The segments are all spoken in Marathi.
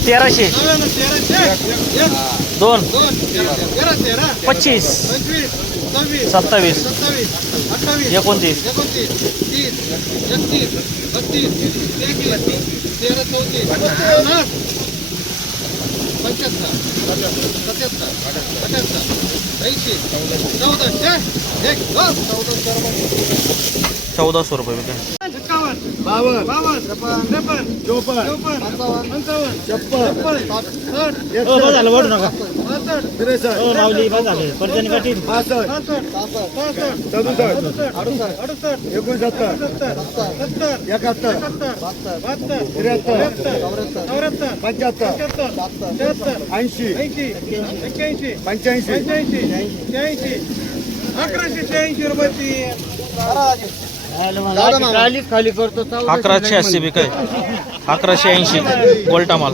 तेराशे नव्याण्णव तेराशे एक दोन दोन तेरा तेरा पच्चीस पंचवीस सव्वीस सत्तावीस सत्तावीस अठ्ठावीस एकोणतीस एकोणतीस तीस एकतीस बत्तीस तेहतीस तेरा चौतीस पन्नास पंच्याहत्तर सत्याहत्तर अठ्याहत्तर ऐंशी चौदाशे एक दोन चौदा चौदाशे रुपये विकाय एकावन्न बावन्न बावन्न त्रेपन्न चोपन्न चोपन्न पंचावन्न छप्पन साठ झालं वाढू नका. पासष्ट हो माऊली बस झाले. काठी अडुसष्ट एकोणसत्तर सत्तर एकाहत्तर बहात्तर त्र्याहत्तर चौऱ्याहत्तर पंच्याहत्तर शहात्तर ऐंशी ऐंशी एक्क्याऐंशी पंच्याऐंशी पंच्याऐंशी शहाऐंशी अकराशे शहाऐंशी रुपयाची खाली करतो अकराशे अस्सी विकाय अकराशे ऐंशी. गोल्टा माल.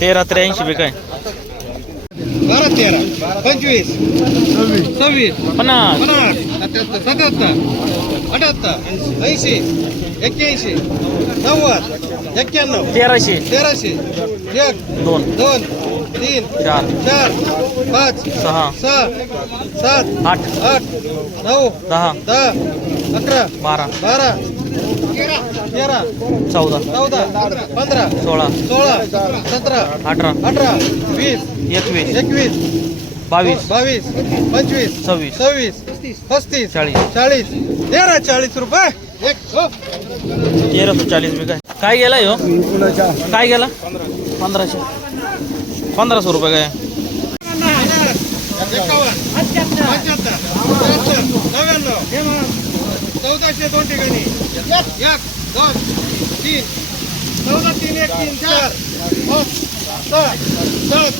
तेरा त्र्याऐंशी विकाय बारा तेरा. पंचवीस. सव्वीस. पन्नास. सत्याहत्तर. अठ्याहत्तर ऐंशी एक्क्याऐंशी नव्वद एक्क्याण्णव तेराशे. तेराशे एक दोन. दोन तीन चार. चार पाच सहा. सहा सात आठ. आठ नऊ दहा. दहा अकरा बारा. बारा तेरा चौदा. चौदा पंधरा सोळा. सोळा सतरा अठरा. अठरा वीस एकवीस. एकवीस बावीस. बावीस. पंचवीस. सव्वीस. सव्वीस. पस्तीस. चाळीस. चाळीस. तेरा चाळीस रुपये. एक हो. तेराशे चाळीस विकाय काय गेला ह्यो? काय गेला? पंधराशे. पंधराशे रुपये काय? चौदाशे दोन ठिकाणी. एक दोन तीन. चौदा तीन एक तीन चार. पाच सहा सात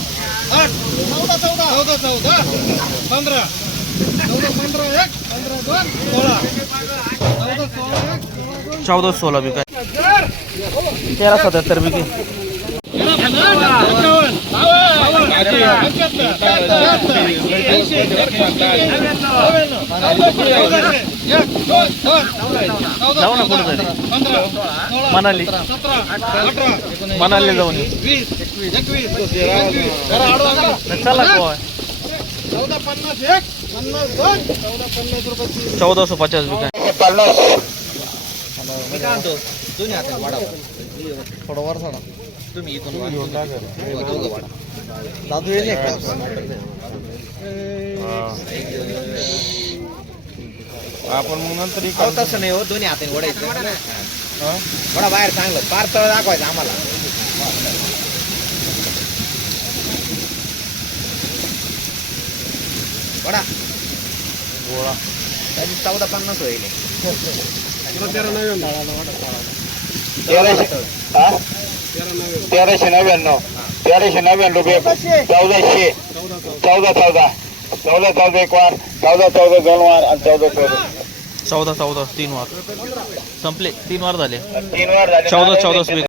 आठ चौदा चौदा. चौदा चौदा. पंधरा. चौदा पंधरा एक. पंधरा दोन. सोळा. चौदा सोळा एक. सोळा दोन चौदा सोळा विकाय तेरा सत्याहत्तर. विकी जाऊ ना कुठं तरी मनाली. मनाली जाऊन येऊ. चौदा चौदाशे पचास विकाय थोडं वर सोडा. तुम्ही इथून दादू येईल आपण मग नंतर अहो, तसं नाही हो. दोन्ही हाताने ओढायचं थोडा बाहेर चांगलं. पार तळ दाखवायचं आम्हाला. ओढा गोळा. त्याची चौदा पन्नास होईल. तेराशे नव्याण्णव. तेराशे नव्याण्णव रुपये. चौदाशे. चौदा चौदा. चौदा चौदा एक वार. चौदा चौदा दोन वार आणि चौदा चौदा चौदा चौदा तीन वार. संपले. तीन वार झाले. तीन वार झाले. चौदा चौदा